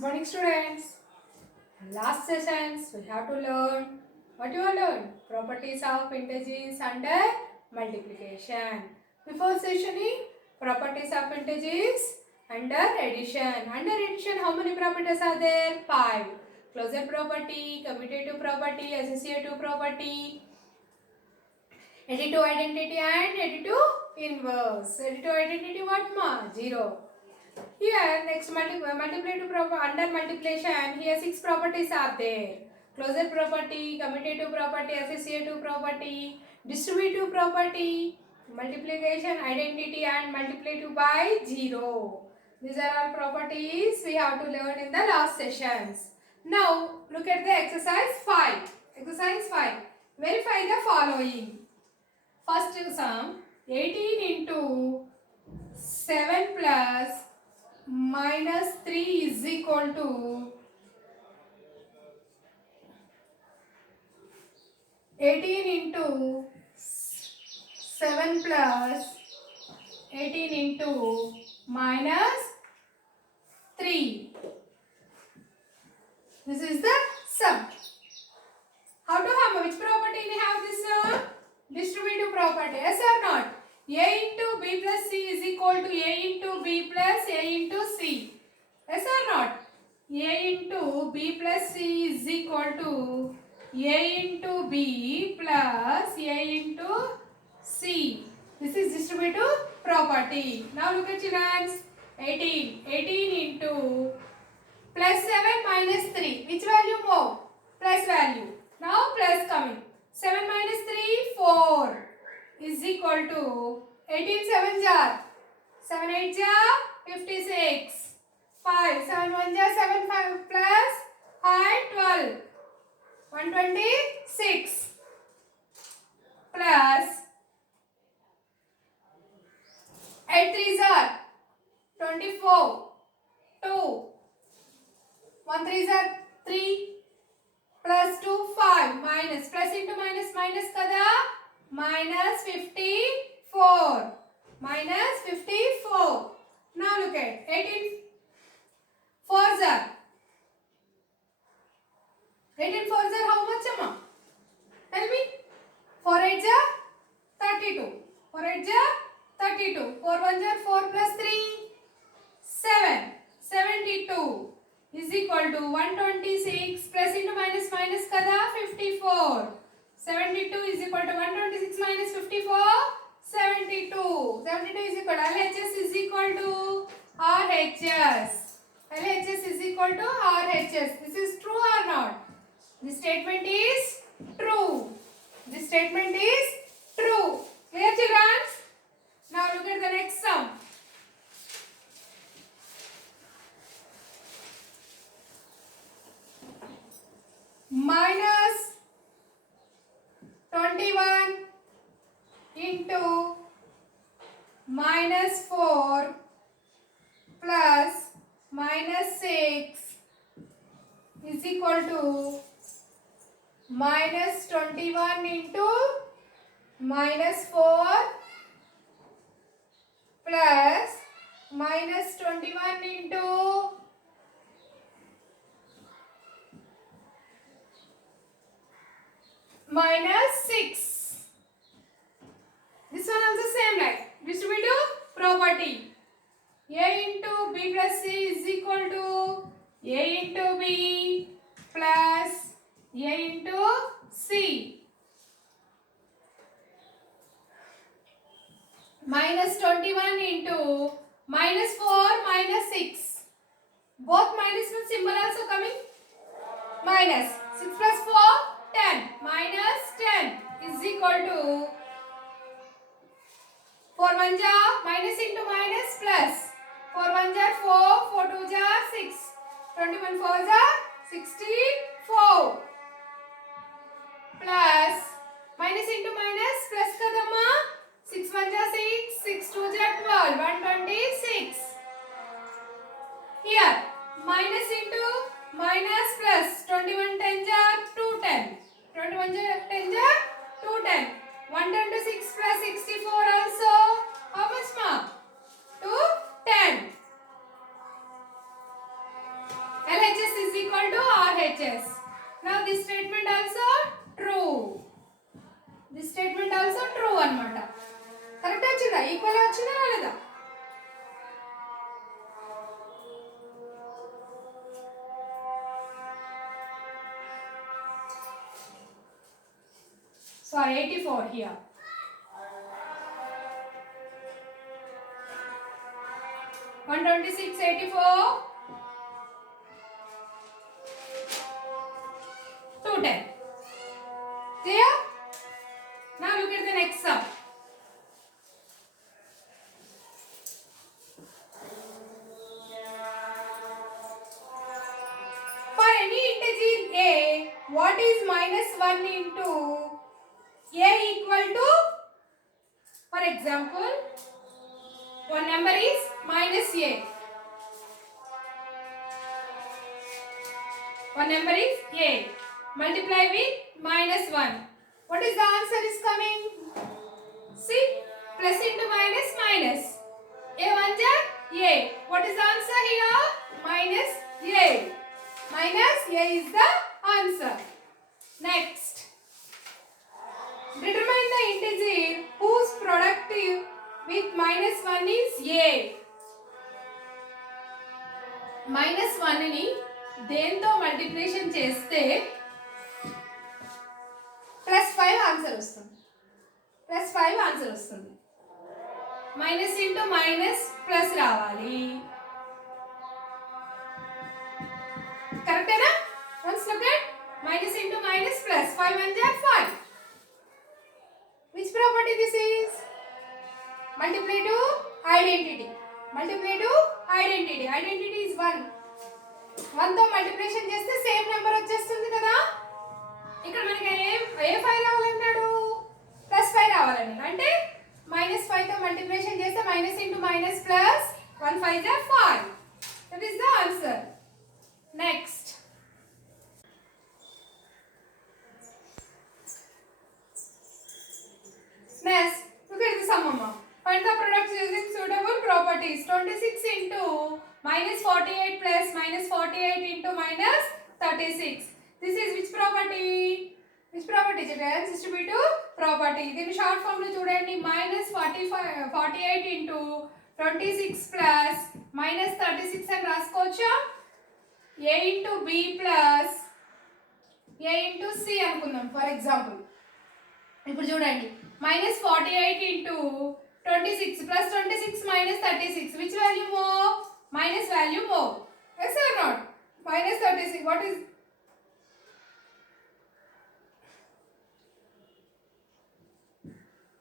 Morning students. Last sessions we have to learn what you have learned properties of integers under multiplication. Before sessioning properties of integers under addition. Under addition how many properties are there? 5. Closure property, commutative property, associative property, additive identity and additive inverse. Additive identity what ma? 0. Here next multiplicative under multiplication here 6 properties are there. Closure property, commutative property, associative property, distributive property, multiplication identity and multiplicative by 0. These are all properties we have to learn in the last sessions. Now look at the exercise 5. Exercise 5. Verify the following. First sum 18 into 7 plus minus 3 is equal to 18 into 7 plus 18 into minus 3. This is the sum. How to have which property we have this sum? Distributive property. Yes or not? A into B plus C is equal to A into B plus A into C. Yes or not? A into B plus C is equal to A into B plus A into C. This is distributive property. Now look at children. 18. 18 into plus 7 minus 3. Which value more? Plus value. Now plus coming. 7 minus 3, 4 is equal to 18 7 jar. 7 8 jar, 56. 5 7 1 jar, 7 5 plus 5 12. 126 plus 8 3 jar, 24. 2 1 3 jar, 3 plus 2 5 minus plus into minus minus kada minus 54 minus 54. Now look at 18 4s are 18 4s are how much amma? Tell me. 4 8s are 32. 4 8s are 32. 4 1s are 4 plus 3 7. 72 is equal to 126 plus into minus minus kada 54. 72 is equal to 126 minus 54 72. 72 is equal to LHS is equal to RHS. LHS is equal to RHS. This is true or not? This statement is true. This statement is true. Clear children? Now look at the next sum. Minus 21 into minus 4 plus minus 6 is equal to minus 21 into minus 4 plus minus 21 into minus 6. This one also same like distributive property. A into B plus C is equal to A into B plus A into C. Minus 21 into minus 4 minus 6. Both minus symbol also coming. Minus 6 plus 4 10 minus 10 is equal to 4 1 jar minus into minus plus 4 1 jar 4 4 2 jar 6 21 4 jar 64 plus minus into minus plus kadamma 6 1 jar 6 6 2 jar 12 126 here minus into minus plus 21 10 jar 210 21 jar 10 jar 210 126 plus 64 also how much ma 210 equal వచ్చిందా రాలేదా? Sorry, 84 here. 126, 84, 210. Clear? Now look at the next sum. For any integer a, what is minus 1 into a equal to? For example, one number is minus a. One number is a. Multiply with minus 1. What is the answer is coming? See, plus into minus minus. A 1 ja a. What is the answer here? Minus a. Minus a is the answer. Next. Determine the integer whose product with minus 1 is a. Minus 1 ని దేంతో multiplication చేస్తే plus 5 answer వస్తుంది. Plus 5 answer వస్తుంది. Minus into minus plus రావాలి. కరెక్టేనా? Once look at minus into minus plus 5 1 ja 5. Which property this is? Multiply to identity. Multiply to identity. Identity is 1. 1 తో multiplication చేస్తే same number వచ్చేస్తుంది కదా. ఇక్కడ మనకి ఏ 5 రావాలన్నాడు? ప్లస్ 5 రావాలని. అంటే మైనస్ 5 తో మల్టిప్లికేషన్ చేస్తే minus into minus plus 1 5 ja 5. That is the answer. Next. Next, look at the sum mama. Find the products using suitable properties. 26 into minus 48 plus minus 48 into minus 36. This is which property? Which property children? Distributive property. Then short form lo chudandi minus 48 into 26 plus minus 36 అని రాసుకోవచ్చా? a into b plus a into c అనుకుందాం for example. ఇప్పుడు చూడండి minus 48 into 26 plus 26 minus 36. Which value more? Minus value more. Yes or not? Minus 36. What is?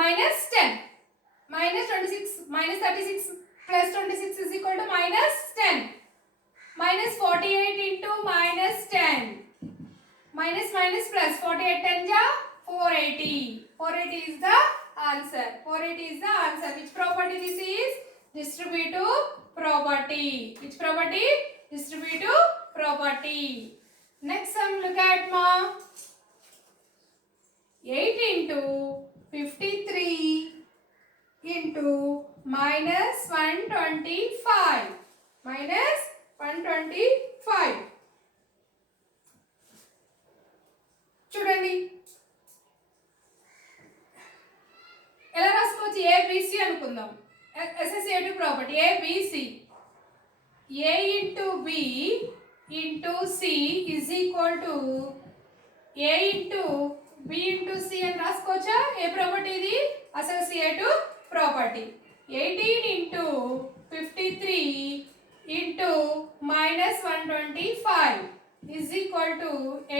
Minus 10. Minus 26 minus 36 plus 26 is equal to minus 10. Minus 48 into minus 10. Minus minus plus 48 10 ja 480. 480 is the answer. 480 is the answer. Which property this is? Distributive property. Which property? Distributive property. Next sum look at ma. 8 into 53 into minus 125. Minus 125. చూడండి ఎలా రాసుకోవచ్చు? ABC అనుకుందాం. Associative property ABC. A into B into C is equal to A into B into C అని రాసుకోవచ్చా? ఏ property ఇది? Associative property. 18 into 53 into minus 125 is equal to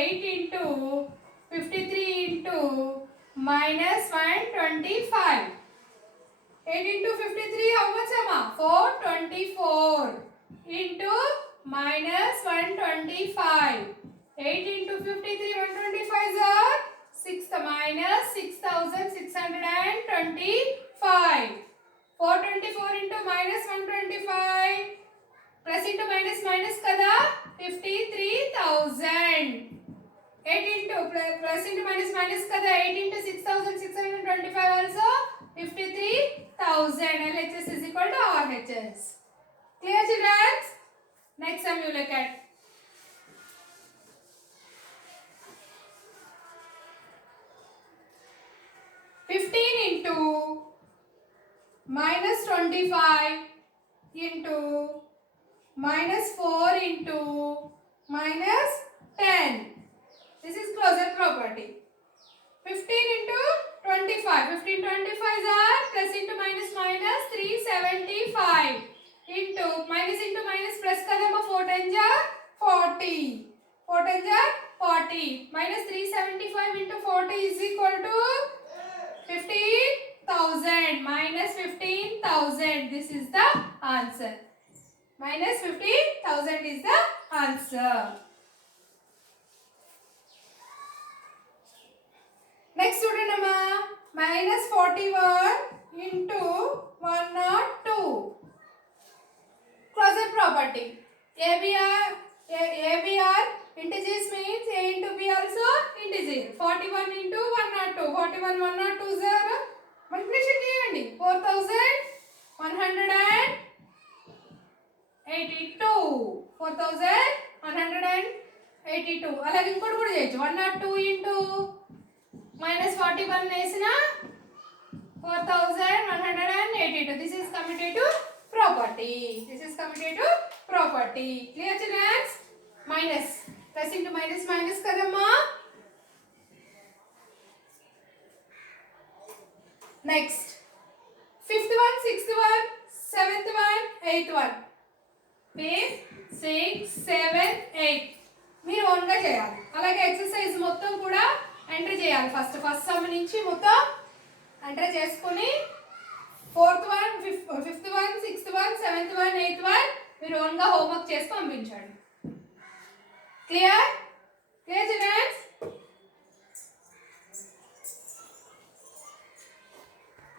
8 into 53 into minus 125. 8 into 53 how much amma? 424 into minus 125. 8 into 53 125 are 6 minus 6625. 424 into minus 125 plus into minus minus kada 53,000. 8 into plus into minus minus kada 8 into 6,625 also 53,000. LHS is equal to RHS. Clear children? Next sum you look at. 15 into minus 25 into minus 4 into minus 10. This is closure property. 15 into 25. 15 25s are plus into minus minus 375 into minus plus kadama 4 times are 40. 4 times are 40. Minus 375 into 40 is equal to 15,000. Minus 15,000. This is the answer. Minus 15,000 is the answer. Next student amma, minus 41 into 102. Closure property. ABR integers means A into B also integer. 41 into 102. 41 102 is multiplication చేయండి. 4,182. 4,182. అలాగే ఇంకోటి కూడా చేయొచ్చు. 102 into minus 41 వేసిన 4,182. This is commutative property. This is commutative property. Clear children? Minus plus into minus minus kadamma. Next, fifth one, sixth one, seventh one, eighth one. 5, 6, 7, 8. మీరు ఓన్గా చేయాలి. అలాగే ఎక్సర్సైజ్ మొత్తం కూడా ఎంటర్ చేయాలి. ఫస్ట్ సమ్ నుంచి మొత్తం ఎంటర్ చేసుకుని fourth one, fifth one, sixth one, seventh one, eighth one మీరు ఓన్గా హోంవర్క్ చేసి పంపించండి. క్లియర్? Clear children's?